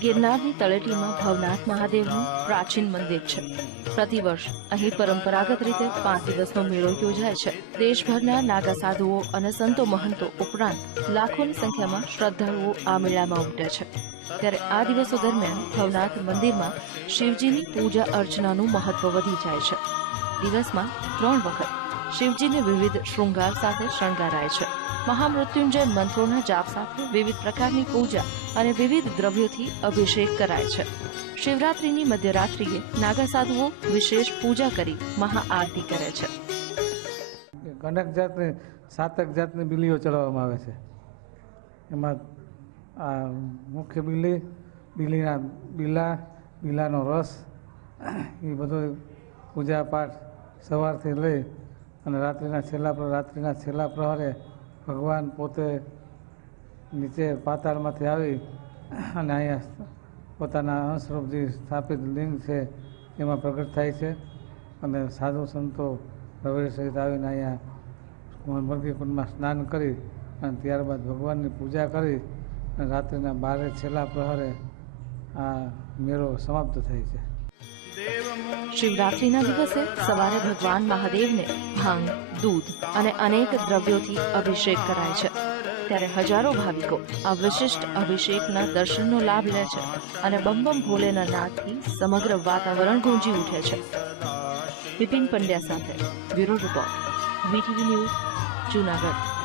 ગિરનારની તળેટીમાં ભવનાથ મહાદેવનું પ્રાચીન મંદિર છે। પ્રતિવર્ષ અહીં પરંપરાગત રીતે 5 દિવસનો મેળો યોજાય છે। દેશભરના નાગા સાધુઓ અને સંતો મહંતો ઉપરાંત લાખોની સંખ્યામાં શ્રદ્ધાળુઓ આ મેળામાં ઉમટે છે। ત્યારે આ દિવસો દરમિયાન ભવનાથ મંદિરમાં શિવજીની પૂજા અર્ચનાનું મહત્વ વધી જાય છે। દિવસમાં 3 વખત શિવજીને વિવિધ શૃંગાર સાથે શણગારાય છે। મહામૃત્યુંજય મંત્રોના જાપ સાથે વિવિધ પ્રકારની પૂજા અને વિવિધ દ્રવ્યોથી અભિષેક કરાય છે। શિવરાત્રીની મધ્યરાત્રિએ નાગા સાધુઓ વિશેષ પૂજા કરી મહાઆરતી કરે છે। અનેક જાતની 7 જાતની બીલીઓ ચડાવવામાં આવે છે। એમાં મુખ્ય બીલાનો રસ એ બધો પૂજા પાઠ સવારથી લઈ અને રાત્રિના છેલ્લા પ્રહરે ભગવાન પોતે નીચે પાતાળમાંથી આવી અને અહીંયા પોતાના અંશરૂપ જે સ્થાપિત લિંગ છે એમાં પ્રગટ થાય છે અને સાધુ સંતો પ્રવેશ સહિત આવીને અહીંયા મરઘીકુંડમાં સ્નાન કરી અને ત્યારબાદ ભગવાનની પૂજા કરી અને રાત્રિના 12 છેલ્લા પ્રહરે આ મેળો સમાપ્ત થાય છે। શિવરાત્રીના દિવસે સવારે ભગવાન મહાદેવને ભાંગ, દૂધ અને અનેક દ્રવ્યોથી અભિષેક કરાય છે। ત્યારે હજારો ભાવિકો આ વિશિષ્ટ અભિષેકના દર્શનનો લાભ લે છે અને બમ બમ ભોલેના નાદથી સમગ્ર વાતાવરણ ગુંજી ઉઠે છે। વિપિન પંડ્યા સાથે bureau report, VTV news, Junagadh.